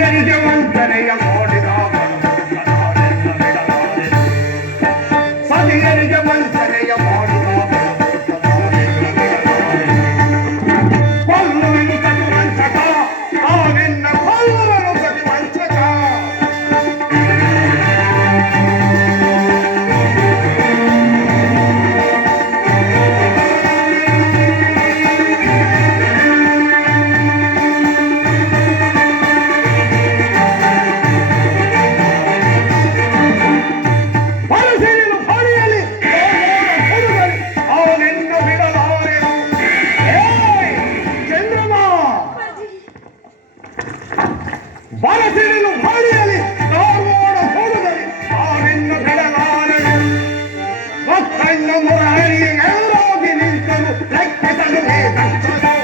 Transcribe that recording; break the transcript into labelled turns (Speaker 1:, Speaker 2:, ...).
Speaker 1: ಎಂಜವಂತನೆಯ ನೋಡಿದ வனசிலும் வழியலில் கார்வோட கொடுதல் ஆவின் கடலானது மக்கள் ஒரு அழிய எல்லோகி நிற்கும் ரத்தமே தச்சதோ.